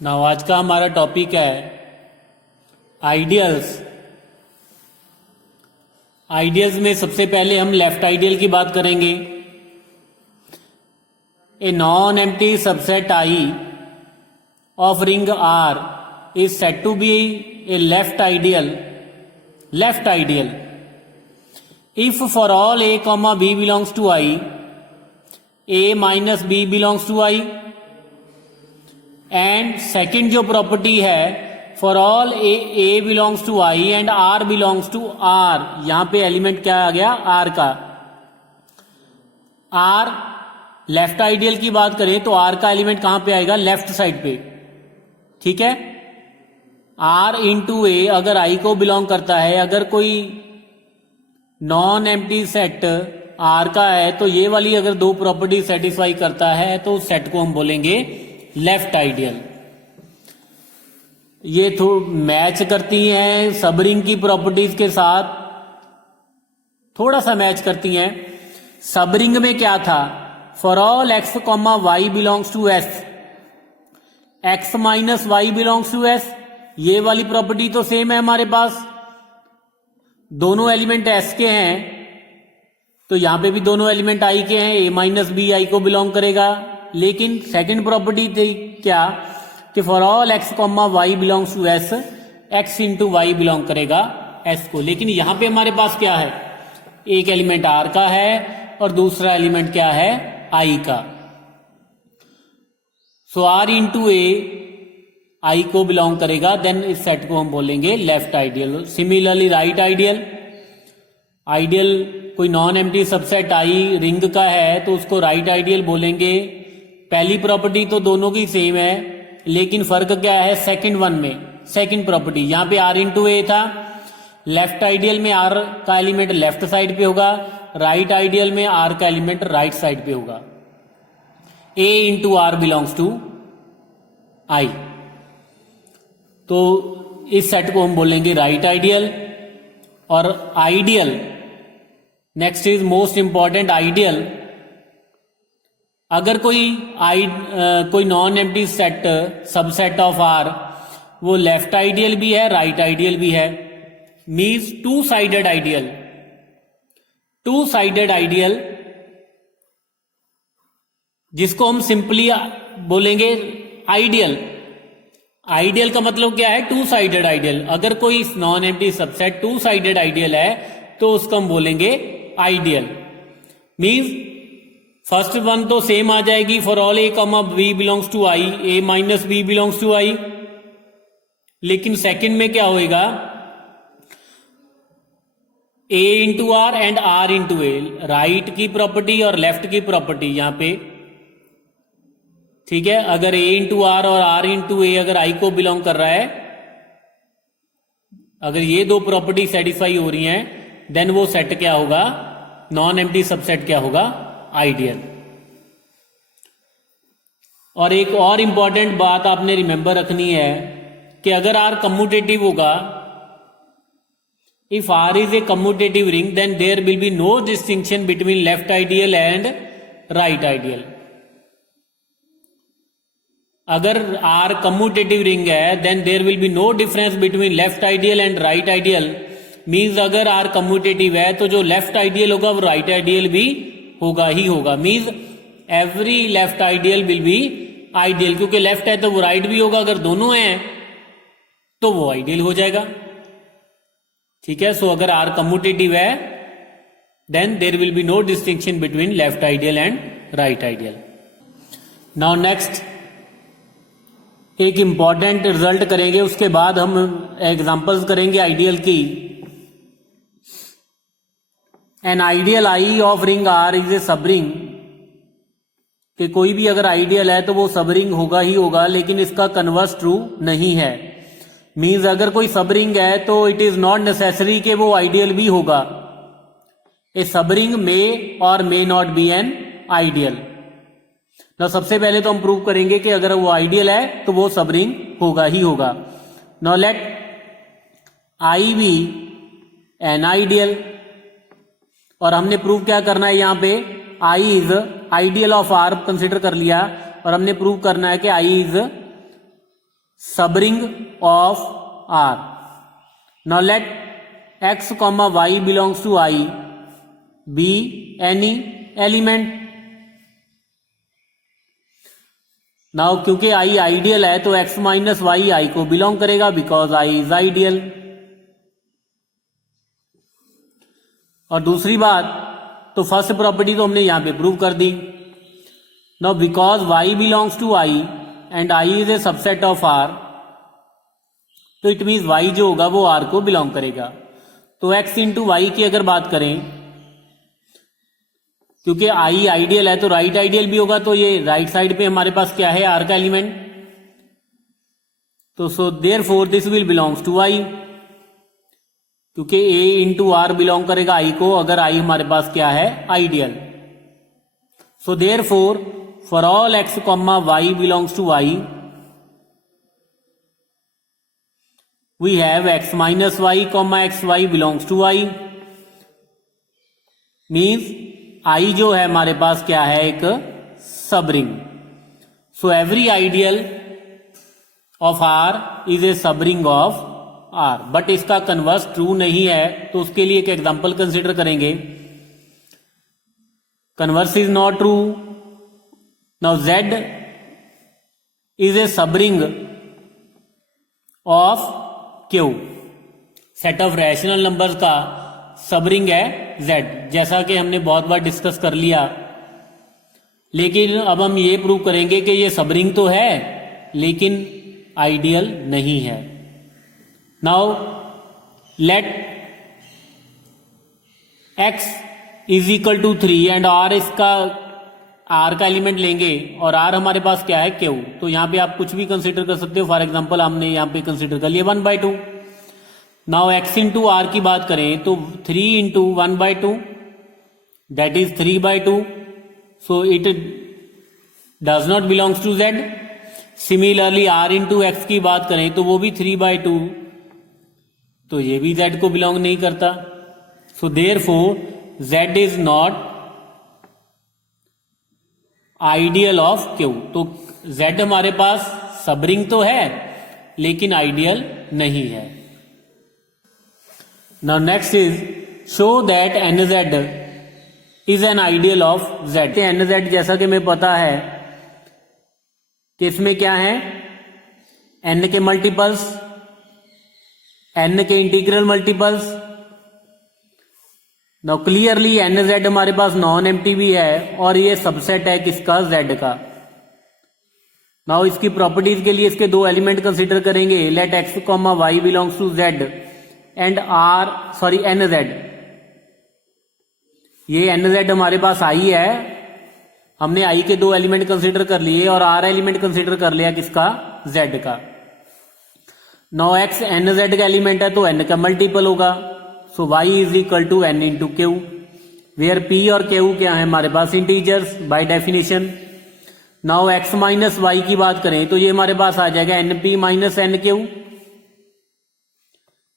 Now आज का हमारा टॉपिक है आइडियल्स। आइडियल्स में सबसे पहले हम लेफ्ट आइडियल की बात करेंगे। A non empty subset I of ring R is said to be a left ideal if for all a comma b belongs to I a minus b belongs to I. And second जो property है for all a belongs to I and r belongs to R, यहां पे element क्या आ गया are का। Are left ideal की बात करें तो आर का एलिमेंट कहां पे आएगा, लेफ्ट साइड पे, ठीक है। आर इंटू ए अगर आई को बिलोंग करता है, अगर कोई नॉन एम्प्टी सेट आर का है तो ये वाली अगर दो प्रॉपर्टी सेटिस्फाई करता है तो उस सेट को हम बोलेंगे लेफ्ट आइडियल। ये मैच करती हैं सबरिंग की प्रॉपर्टीज के साथ, थोड़ा सा मैच करती हैं। सबरिंग में क्या था, for all x comma y belongs to S, x minus y belongs to S, ये वाली प्रॉपर्टी तो सेम है हमारे पास, दोनों एलिमेंट एस के हैं तो यहां पे भी दोनों एलिमेंट आई के हैं, ए माइनस बी आई को बिलोंग करेगा। लेकिन सेकंड प्रॉपर्टी थी क्या कि for all x comma y belongs to S, x into y belong करेगा एस को। लेकिन यहां पे हमारे पास क्या है, एक एलिमेंट आर का है और दूसरा एलिमेंट क्या है आई का। सो आर इंटू ए आई को बिलोंग करेगा, देन इस सेट को हम बोलेंगे left ideal. Similarly right ideal, ideal कोई नॉन एम्प्टी सबसेट आई रिंग का है तो उसको राइट आइडियल बोलेंगे। पहली प्रॉपर्टी तो दोनों की सेम है, लेकिन फर्क क्या है सेकंड वन में, सेकंड प्रॉपर्टी यहां पे आर इंटू ए था, लेफ्ट आइडियल में आर का एलिमेंट लेफ्ट साइड पे होगा, राइट आइडियल में आर का एलिमेंट राइट साइड पे होगा। A into r belongs to I, तो इस सेट को हम बोलेंगे राइट आइडियल। और ideal next is most important ideal, अगर कोई non empty set subset of R वो लेफ्ट आइडियल भी है राइट आइडियल भी है, means to sided ideal. To sided ideal जिसको हम सिंपली बोलेंगे आइडियल। आइडियल का मतलब क्या है, टू साइडेड आइडियल। अगर कोई non empty subset two sided ideal है तो उसको हम बोलेंगे आइडियल। मीन्स फर्स्ट वन तो सेम आ जाएगी, for all a comma b belongs to I, a minus b belongs to I. लेकिन सेकंड में क्या होएगा, a into are and r into a, right की प्रॉपर्टी और लेफ्ट की प्रॉपर्टी यहां पे, ठीक है। अगर ए इंटू आर और आर इंटू ए अगर आई को बिलोंग कर रहा है, अगर ये दो प्रॉपर्टी सेटिस्फाई हो रही हैं, देन वो सेट क्या होगा, नॉन एम्प्टी सबसेट क्या होगा, आइडियल। और एक और इंपॉर्टेंट बात आपने रिमेंबर रखनी है कि अगर आर कम्यूटेटिव होगा, if R is a commutative ring then there will be no distinction between left ideal and right ideal. अगर आर कम्यूटेटिव रिंग है then there will be no difference between left ideal and right ideal. Means अगर R commutative है तो जो left ideal होगा वो right ideal भी होगा ही होगा। Means every left ideal will be ideal, क्योंकि लेफ्ट है तो वो राइट भी होगा, अगर दोनों हैं तो वो आइडियल हो जाएगा, ठीक है। सो अगर आर कम्यूटेटिव है then there will be no distinction between left ideal and right ideal. Now next एक इंपॉर्टेंट रिजल्ट करेंगे, उसके बाद हम एग्जांपल्स करेंगे आइडियल की। An ideal I of ring R is a subring, कि कोई भी अगर आइडियल है तो वो सबरिंग होगा ही होगा, लेकिन इसका कन्वर्स ट्रू नहीं है। मीन्स अगर कोई सबरिंग है तो इट इज नॉट नेसेसरी कि वो आइडियल भी होगा। ए सबरिंग मे और may not be an ideal. ना सबसे पहले तो हम प्रूव करेंगे कि अगर वो आइडियल है तो वो सबरिंग होगा ही होगा। Now let I be an ideal, और हमने प्रूव क्या करना है, यहां पे I is ideal of R consider कर लिया और हमने प्रूव करना है कि I is subring of R. Now let x, y belongs to I be any element. Now क्योंकि I आइडियल है तो x माइनस वाई I को बिलोंग करेगा बिकॉज I इज आइडियल. और दूसरी बात, तो फर्स्ट प्रॉपर्टी तो हमने यहां पे प्रूव कर दी. Now because y belongs to I and I is a subset of R, तो इट मीन्स y जो होगा वो R को बिलोंग करेगा. तो x इंटू वाई की अगर बात करें, क्योंकि I आइडियल है तो राइट आइडियल भी होगा, तो ये राइट साइड पे हमारे पास क्या है, R का एलिमेंट. तो so therefore this will belongs to I, क्योंकि A इंटू आर बिलोंग करेगा I को अगर I हमारे पास क्या है, ideal. So therefore for all x, y belongs to I we have x minus y, xy belongs to I. Means I जो है हमारे पास क्या है, एक subring. So every ideal of R is a subring of R. But इसका converse true नहीं है, तो उसके लिए एक एग्जांपल कंसिडर करेंगे. Converse is not true. Now Z is a subring of Q. Set of rational numbers का subring है Z, जैसा कि हमने बहुत बार डिस्कस कर लिया. लेकिन अब हम ये प्रूव करेंगे कि ये सबरिंग तो है लेकिन आइडियल नहीं है. Now let x is equal to 3 and R इसका R का एलिमेंट लेंगे और R हमारे पास क्या है, Q. तो यहां पे आप कुछ भी कंसीडर कर सकते हो. फॉर एग्जांपल हमने यहां पे कंसीडर कर लिया 1/2. नाउ x इंटू R की बात करें तो 3 into 1/2 that is 3/2. So it does not belongs to Z. Similarly R into x की बात करें तो वो भी 3/2, तो ये भी Z को बिलोंग नहीं करता. So therefore Z is not ideal of Q. तो Z हमारे पास सबरिंग तो है लेकिन आइडियल नहीं है. Now next is show that NZ is an ideal of Z. NZ जैसा कि हमें पता है कि इसमें क्या है, n के मल्टीपल्स, n के integral multiples. Now clearly NZ हमारे पास नॉन एम्प्टी भी है और ये सबसेट है किसका, Z का. नाउ इसकी प्रॉपर्टीज के लिए इसके दो एलिमेंट कंसीडर करेंगे. Let x, y belongs to Z and NZ. ये NZ हमारे पास I है, हमने I के दो एलिमेंट कंसीडर कर लिए और R एलिमेंट कंसीडर कर लिया किसका, Z का. नाउ x NZ का एलिमेंट है तो n का मल्टीपल होगा. So y is equal to n into q, where p और q क्या है हमारे पास, integers by definition. Now x minus y की बात करें तो ये हमारे पास आ जाएगा np minus nq,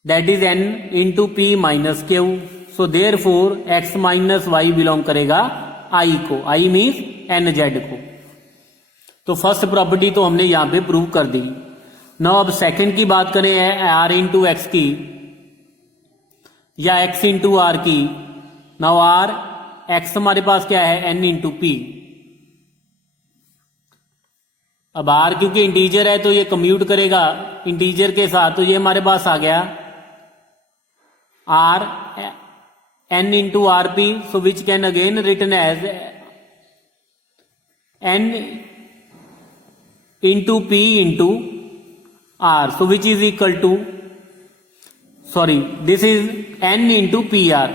that is n into p minus q. So therefore x minus y belong करेगा I को, I मीन्स NZ को. तो फर्स्ट प्रॉपर्टी तो हमने यहां पे प्रूव कर दी. नाउ अब सेकंड की बात करें R इंटू एक्स की या x इंटू आर की. नाउ R x हमारे पास क्या है, n इंटू p. अब R क्योंकि इंटीजर है तो ये कम्यूट करेगा इंटीजर के साथ, तो ये हमारे पास आ गया R n into R P. So which can again written as n into p into R. So which is equal to, sorry this is n into P R.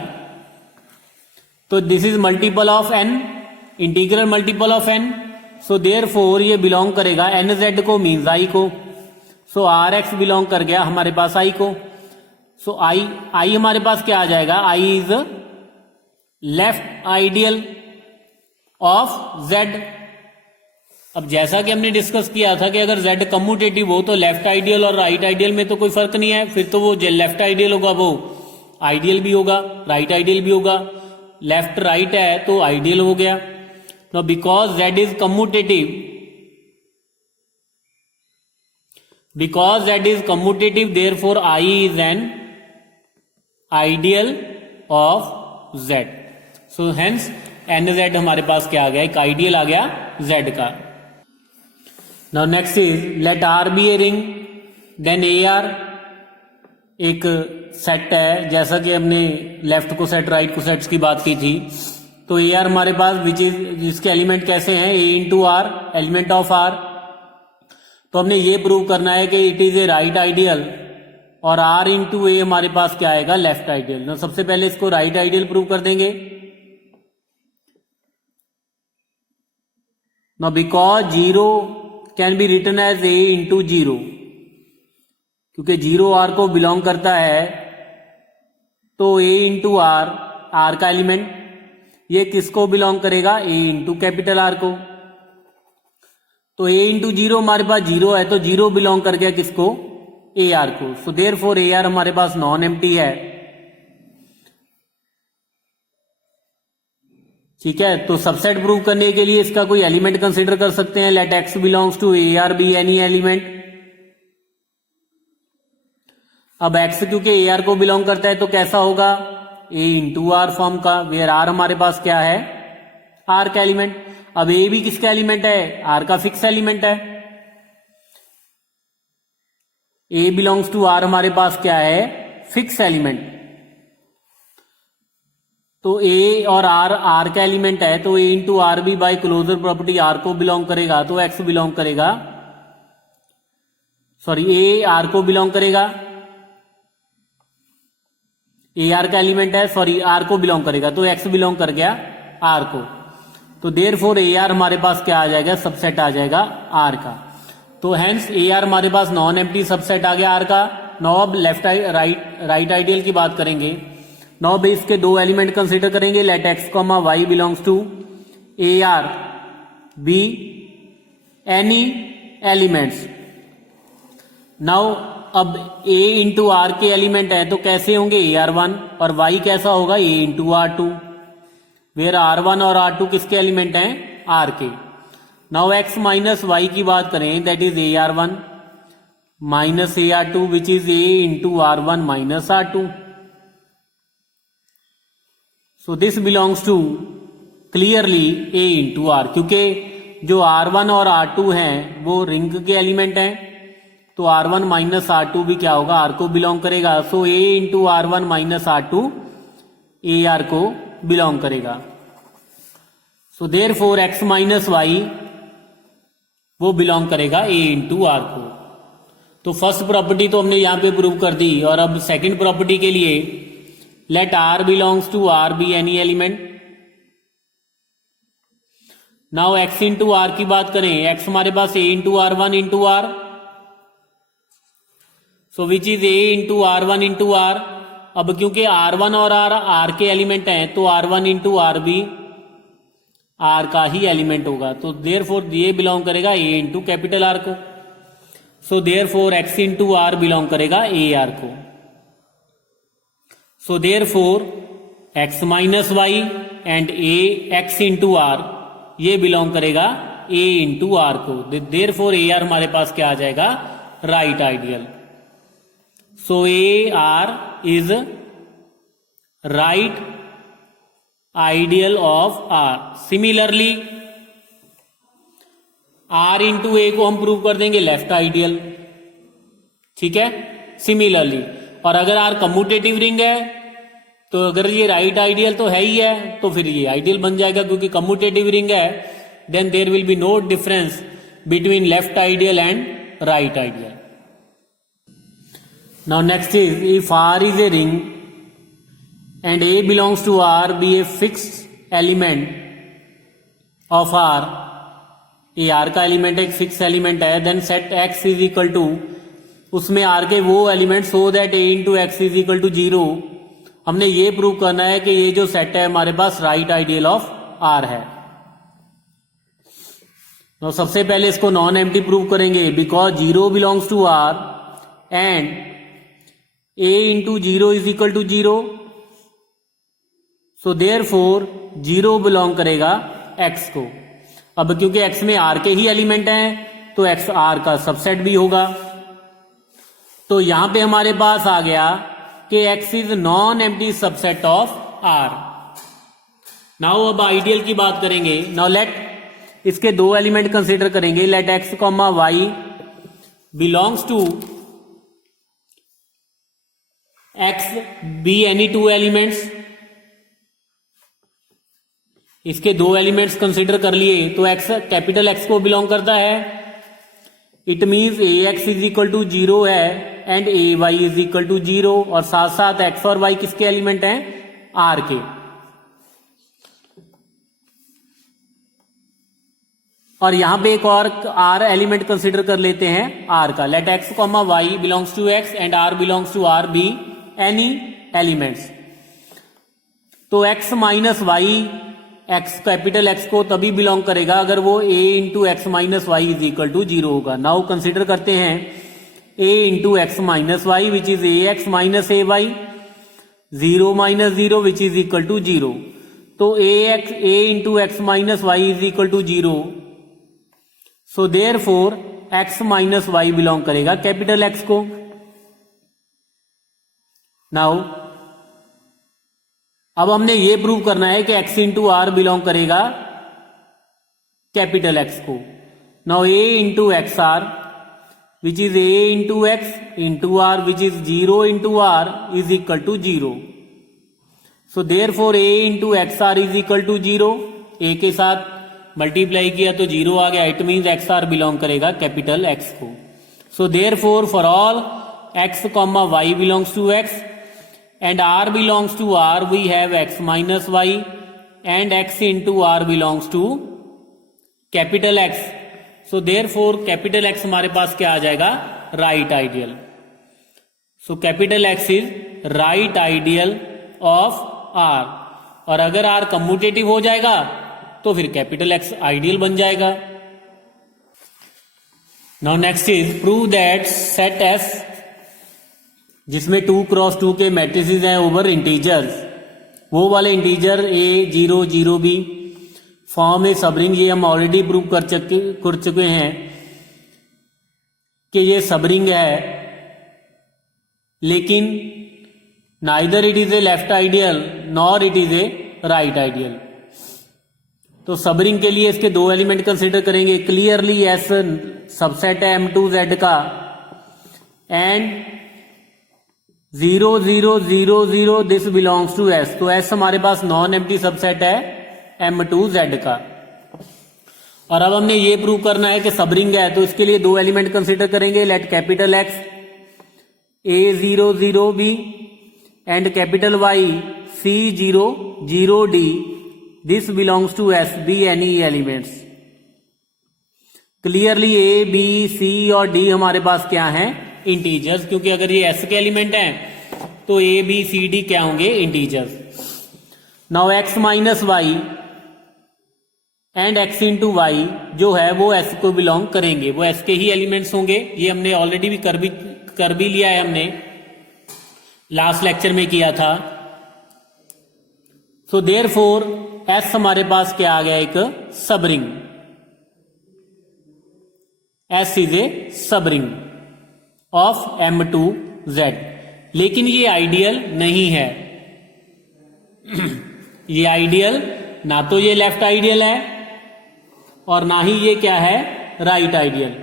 तो this is multiple of n, integral multiple of n. So therefore ये belong करेगा NZ को, means I को. सो RX belong कर गया हमारे पास I को. सो I हमारे पास क्या आ जाएगा, I is left ideal of Z. अब जैसा कि हमने डिस्कस किया था कि अगर Z कम्यूटेटिव हो तो लेफ्ट आइडियल और राइट आइडियल में तो कोई फर्क नहीं है, फिर तो वो लेफ्ट आइडियल होगा वो आइडियल भी होगा, राइट आइडियल भी होगा. लेफ्ट राइट है तो आइडियल हो गया. Now because Z is commutative, because that is commutative therefore I is an ideal of Z. So hence n Z हमारे पास क्या आ गया, एक आइडियल आ गया जेड का। Now next is let R be a ring then a R एक set है, जैसा कि हमने लेफ्ट को सेट राइट को सेट्स की बात की थी। तो ए आर हमारे पास विच इज जिसके एलिमेंट कैसे हैं, a into R element of R. तो हमने ये प्रूव करना है कि it is a right ideal और आर इंटू ए हमारे पास क्या आएगा, लेफ्ट आइडियल। ना सबसे पहले इसको राइट आइडियल प्रूव कर देंगे। ना because zero can be written as a into zero, क्योंकि जीरो आर को बिलोंग करता है, तो ए इंटू आर, आर का एलिमेंट, ये किसको बिलोंग करेगा, ए इंटू कैपिटल आर को। तो ए इंटू जीरो हमारे पास जीरो है, तो जीरो बिलोंग कर गया किसको, ए आर को। So therefore a R हमारे पास नॉन एम्प्टी है। ठीक है, तो सबसेट प्रूव करने के लिए इसका कोई एलिमेंट कंसीडर कर सकते हैं। Let x belongs to a R be any element. अब x क्योंकि ए आर को बिलोंग करता है तो कैसा होगा, a इंटू आर फॉर्म का, वेयर आर हमारे पास क्या है, आर का एलिमेंट। अब a भी किसका एलिमेंट है, आर का फिक्स एलिमेंट है। a बिलोंग्स टू आर हमारे पास क्या है, फिक्स एलिमेंट। तो a और आर का एलिमेंट है, तो a इंटू आर भी बाय क्लोजर प्रॉपर्टी आर को बिलोंग करेगा, तो x बिलोंग करेगा, सॉरी a आर को बिलोंग करेगा, ए आर का एलिमेंट है, सॉरी आर को बिलोंग करेगा, तो एक्स बिलोंग कर गया आर को। तो देयर फोर ए आर हमारे पास क्या आ जाएगा, सबसेट आ जाएगा आर का। तो हेंस ए आर हमारे पास नॉन एम्प्टी सबसेट आ गया आर का। नाउ अब लेफ्ट राइट आइडियल की बात करेंगे। नाउ अब इसके दो एलिमेंट कंसीडर करेंगे। Let x comma y belongs to a R be any elements. Now अब a इंटू आर के एलिमेंट है, तो कैसे होंगे, ए आर वन, और y कैसा होगा, a into R two, where R one और आर टू किसके एलिमेंट हैं, आर के। नाउ x माइनस वाई की बात करें, that is a R one minus a R two which is a into R one minus R two. So this belongs to clearly a into R, क्योंकि जो R one और R two हैं वो ring के element हैं, तो R one minus R two भी क्या होगा, आर को बिलोंग करेगा। So a into R one minus R two a R को बिलोंग करेगा। So therefore x minus y वो बिलोंग करेगा ए इंटू आर को। तो फर्स्ट प्रॉपर्टी तो हमने यहां पे प्रूव कर दी, और अब सेकंड प्रॉपर्टी के लिए let R belongs to R be any element. Now x into R की बात करें, एक्स हमारे पास a into R one into R, so which is a into R one into R. अब क्योंकि आर वन और आर के element हैं, तो आर वन इंटू आर भी आर का ही एलिमेंट होगा, तो देयर फोर ये बिलोंग करेगा ए इंटू कैपिटल आर को। So therefore x into R belong करेगा ए आर को। So therefore x minus y and a x into R ये बिलोंग करेगा ए इंटू आर को। Therefore a R हमारे पास क्या आ जाएगा, right ideal. So AR is right ideal of R. Similarly, R into A को हम प्रूव कर देंगे लेफ्ट आइडियल। ठीक है, सिमिलरली। और अगर R कम्यूटेटिव रिंग है, तो अगर ये राइट आइडियल तो है ही है, तो फिर ये आइडियल बन जाएगा, क्योंकि कम्यूटेटिव रिंग है, then there will be no difference between left ideal and right ideal. Now next is, if R is a ring and A belongs to R be a fixed element of R, ये R का element एक fix element है, then set X is equal to, उसमें R के वो element so that A into x is equal to zero. हमने ये prove करना है कि ये जो सेट है हमारे पास राइट आइडियल ऑफ R है। तो सबसे पहले इसको नॉन एम्प्टी प्रूव करेंगे, because zero belongs to R and a into zero is equal to zero. So therefore zero belong करेगा x को। अब क्योंकि x में r के ही एलिमेंट हैं, तो x r का सबसेट भी होगा। तो यहां पे हमारे पास आ गया कि x is non empty subset of R। Now अब आइडियल की बात करेंगे। नाउ लेट इसके दो एलिमेंट कंसीडर करेंगे। Let x comma y belongs to x be any two elements. इसके दो एलिमेंट्स कंसीडर कर लिए तो x कैपिटल X को बिलोंग करता है। It means a x is equal to 0 है and a y is equal to 0, और साथ साथ x और y किसके एलिमेंट हैं? R के। और यहां पे एक और R एलिमेंट कंसीडर कर लेते हैं R का। Let x comma y belongs to x and R belongs to R be any elements. तो x minus y x capital X को तभी बिलोंग करेगा अगर वो a into x minus y is equal to 0 होगा। Now consider करते हैं a into x minus y which is a x minus a y, 0 minus 0 which is equal to 0। तो a into x minus y is equal to 0, so therefore x minus y belong करेगा capital X को। Now अब हमने ये prove करना है कि x into R belong करेगा कैपिटल X को। Now a into x R which is a into x into R which is 0 into R is equal to 0। So therefore a into x R is equal to 0। a के साथ multiply किया तो 0 आ गया। It means x R belong करेगा capital X को। So therefore for all x comma y belongs to x and R belongs to R, we have x minus y and x into R belongs to capital X. So therefore capital X हमारे पास क्या आ जाएगा? Right ideal. So capital X is right ideal of R. और अगर R commutative हो जाएगा तो फिर कैपिटल X आइडियल बन जाएगा। Now next is prove that set S जिसमें 2 क्रॉस 2 के मैट्रिसेस हैं ओवर इंटीजर्स, वो वाले integer a 0 0 b form A subring, ये हम ऑलरेडी प्रूव कर चुके हैं कि ये सबरिंग है, लेकिन neither it is a left ideal nor it is a right ideal. तो सबरिंग के लिए इसके दो एलिमेंट कंसिडर करेंगे। क्लियरली एस सबसेट है M2Z का and 0 0 0 0 this belongs to S। तो S हमारे पास नॉन एम्प्टी सबसेट है M2Z का। और अब हमने ये प्रूव करना है कि सबरिंग है, तो इसके लिए दो एलिमेंट कंसिडर करेंगे। Let capital X A 0 0 B and capital Y C 0 0 D this belongs to S B any elements. Clearly A B C और D हमारे पास क्या है? इंटीजर्स, क्योंकि अगर ये S के एलिमेंट हैं तो A B C D क्या होंगे? Integers. Now x minus y and x into y जो है वो S को बिलोंग करेंगे, वो S के ही एलिमेंट्स होंगे। ये हमने ऑलरेडी भी कर भी लिया है, हमने लास्ट लेक्चर में किया था। सो देयरफॉर S हमारे पास क्या आ गया? एक subring. S is a subring of M2Z, लेकिन ये आइडियल नहीं है। ये आइडियल ना तो ये लेफ्ट आइडियल है और ना ही ये क्या है? Right ideal.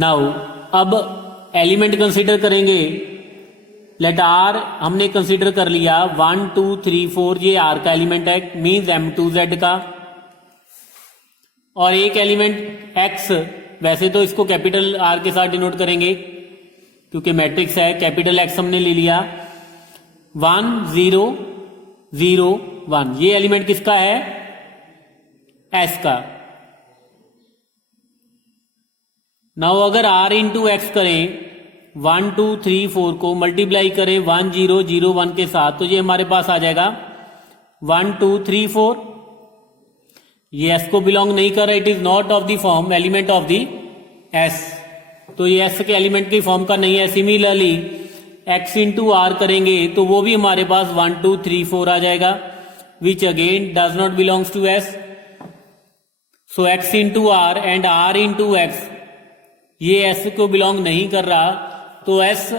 नाउ अब एलिमेंट कंसीडर करेंगे। लेट R हमने कंसीडर कर लिया 1 2 3 4, ये R का एलिमेंट है, मीन्स M2Z का। और एक एलिमेंट X, वैसे तो इसको कैपिटल R के साथ डिनोट करेंगे क्योंकि मैट्रिक्स है। कैपिटल X हमने ले लिया 1 0 0 1, ये एलिमेंट किसका है? S का। नाउ अगर R इंटू एक्स करें 1 2 3 4 को मल्टीप्लाई करें 1 0 0 1 के साथ, तो ये हमारे पास आ जाएगा 1 2 3 4। ये S को बिलोंग नहीं कर रहा, it is not of the form element of the S, तो ये S के एलिमेंट की फॉर्म का नहीं है। सिमिलरली X इंटू आर करेंगे तो वो भी हमारे पास 1 2 3 4 आ जाएगा, which again does not belongs to S। So x into are and r into x, ये s को बिलोंग नहीं कर रहा, तो s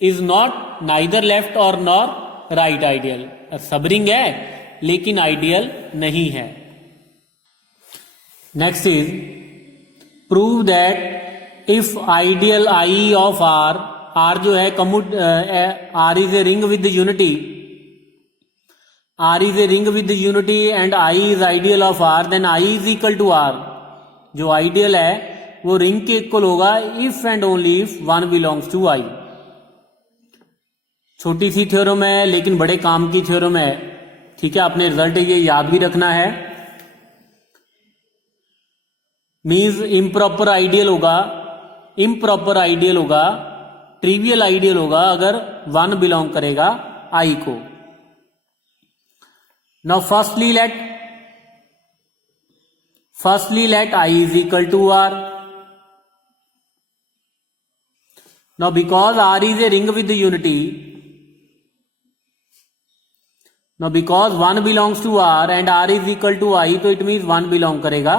is not neither left और nor right ideal. Subring है लेकिन आइडियल नहीं है। Next is prove that if ideal I of R, R जो है R is a ring with unity, R is a ring with unity and I is ideal of R, then I is equal to R. जो ideal है वो ring के equal होगा if and only if one belongs to I. छोटी सी theorem है लेकिन बड़े काम की थ्योरम है, ठीक है, अपने रिजल्ट ये याद भी रखना है। मीन्स इम्प्रॉपर आइडियल होगा, इम्प्रॉपर आइडियल होगा, ट्रिवियल आइडियल होगा अगर वन बिलोंग करेगा आई को। Now firstly let I is equal to R. Now because R is a ring with unity, now because one belongs to R and R is equal to I, तो it means one belong करेगा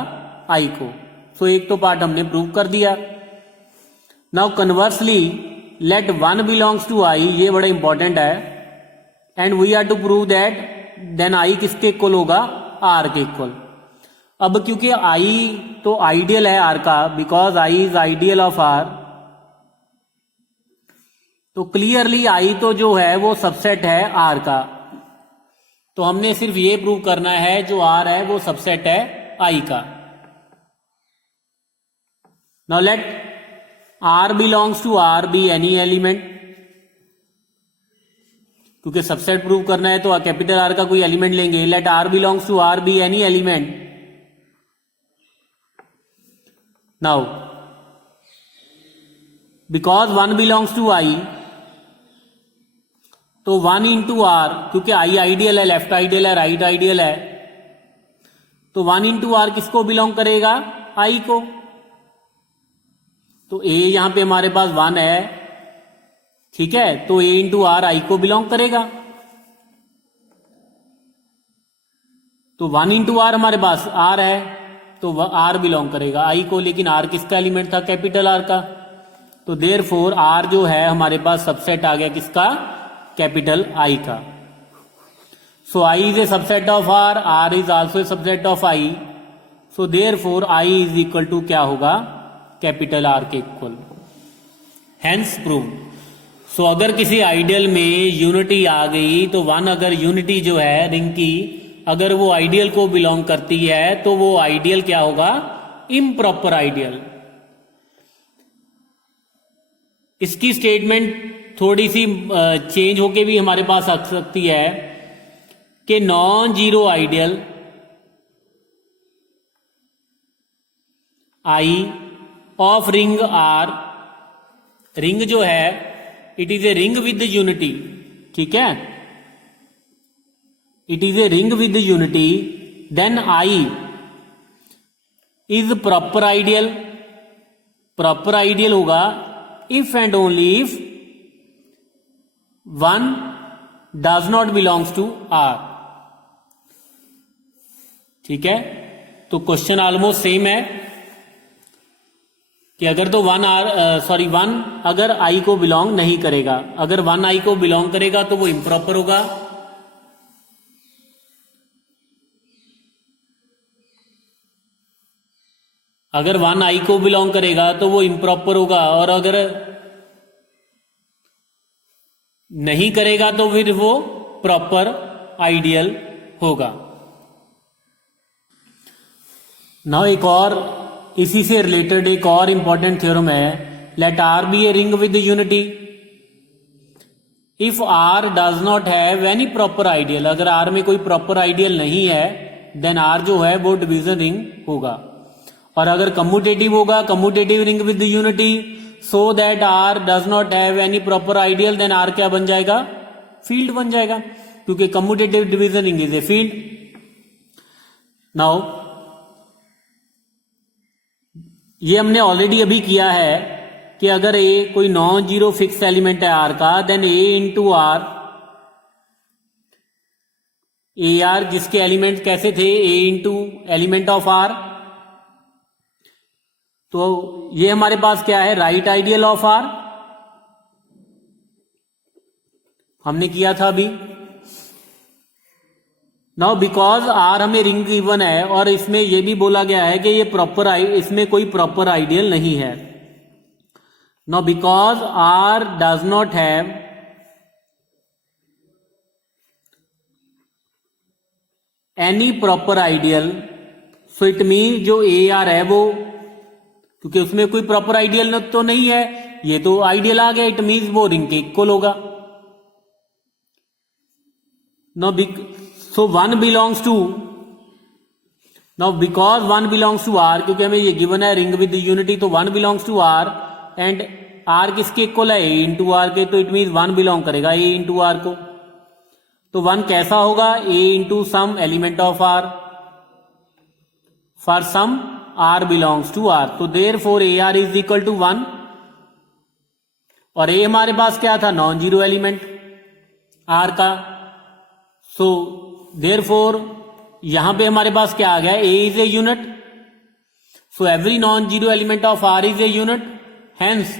I को। सो एक तो part हमने prove कर दिया। Now conversely let one belongs to I, ये बड़ा इंपॉर्टेंट है, and we are to prove that then I किसके इक्वल होगा, आर के इक्वल। अब क्योंकि आई तो आइडियल है आर का, because I is ideal of R, तो क्लियरली आई तो जो है वो सबसेट है आर का। तो हमने सिर्फ ये प्रूव करना है जो आर है वो सबसेट है आई का। Now let R belongs to R be any element, क्योंकि सबसेट प्रूव करना है तो कैपिटल आर का कोई एलिमेंट लेंगे। Let R belongs to R be any element. Now because one belongs to I, तो वन इंटू आर, क्योंकि I ideal है, लेफ्ट आइडियल है, राइट आइडियल है, तो वन इंटू आर किसको बिलोंग करेगा, आई को। तो ए यहां पे हमारे पास वन है, ठीक है, तो ए इंटू आर आई को बिलोंग करेगा। तो वन इंटू आर हमारे पास आर है, तो आर बिलोंग करेगा आई को, लेकिन आर किसका एलिमेंट था, कैपिटल आर का। तो देयरफॉर आर जो है हमारे पास सबसेट आ गया किसका, कैपिटल आई का। So I is a subset of R is also a subset of I, so therefore I is equal to क्या होगा, कैपिटल आर के इक्वल। Hence prove. सो अगर किसी आइडियल में यूनिटी आ गई, तो वन अगर यूनिटी जो है रिंग की अगर वो आइडियल को बिलोंग करती है, तो वो आइडियल क्या होगा, इम्प्रॉपर आइडियल। इसकी स्टेटमेंट थोड़ी सी चेंज होके भी हमारे पास आ सकती है कि non zero ideal I of ring R, ring जो है it is a ring with unity, ठीक है, it is a ring with unity, then I is proper ideal. Proper ideal होगा if and only if one does not belongs to R, ठीक है। तो question almost same है कि अगर तो वन अगर आई को बिलोंग नहीं करेगा, अगर वन आई को बिलोंग करेगा तो वो इम्प्रॉपर होगा, अगर वन आई को बिलोंग करेगा तो वो इम्प्रॉपर होगा, और अगर नहीं करेगा तो फिर वो प्रॉपर आइडियल होगा। नाउ एक और इसी से रिलेटेड एक और इंपॉर्टेंट थ्योरम है, let R be a ring with unity if R does not have any proper ideal. अगर आर में कोई प्रॉपर आइडियल नहीं है देन आर जो है वो डिवीजन रिंग होगा। और अगर कम्यूटेटिव होगा, commutative ring with unity, so that R does not have any proper ideal, then R क्या बन जाएगा, फील्ड बन जाएगा, क्योंकि commutative division ring is a field. Now ये हमने ऑलरेडी अभी किया है कि अगर ए कोई नॉन जीरो फिक्स एलिमेंट है आर का, then a into R a R जिसके एलिमेंट कैसे थे, a into element of R. तो ये हमारे पास क्या है, राइट आइडियल ऑफ आर हमने किया था अभी। नाउ बिकॉज आर हमें रिंग गिवन है और इसमें यह भी बोला गया है कि ये प्रॉपर इसमें कोई प्रॉपर आइडियल नहीं है। Now because R does not have any proper ideal, so it mean जो ए आर है वो, क्योंकि उसमें कोई प्रॉपर आइडियल तो नहीं है, ये तो आइडियल आ गया, इट मीन वो रिंग के इक्वल होगा। Now, so 1 belongs to, now because 1 belongs to R, क्योंकि हमें ये गिवन है रिंग विद यूनिटी, तो 1 belongs to R and R किसके इक्वल है, A इंटू आर के, तो इट मीन 1 बिलोंग करेगा A इंटू आर को। तो 1 कैसा होगा, A into some element of R for some R belongs to R, तो therefore AR is equal to 1 और A हमारे पास क्या था, नॉन जीरो एलिमेंट R का। सो देयरफॉर यहां पे हमारे पास क्या आ गया, a is a unit, so every non zero element of R is a unit, hence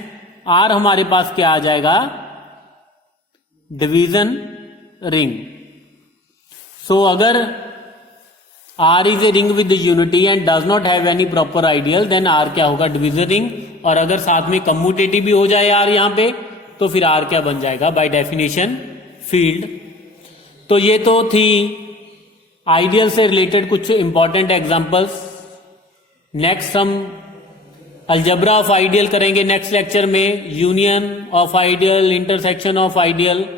R हमारे पास क्या आ जाएगा, डिवीजन रिंग। सो अगर R is a ring with unity and does not have any proper ideal, then R क्या होगा, division ring. और अगर साथ में कम्यूटेटिव भी हो जाए आर यहां पे, तो फिर आर क्या बन जाएगा, बाय डेफिनेशन फील्ड। तो ये तो थी आइडियल से रिलेटेड कुछ इंपॉर्टेंट एग्जांपल्स। नेक्स्ट हम अलजेब्रा ऑफ आइडियल करेंगे नेक्स्ट लेक्चर में, union of ideal, intersection of ideal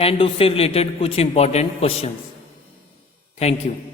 and उससे रिलेटेड कुछ इंपॉर्टेंट क्वेश्चंस। Thank you.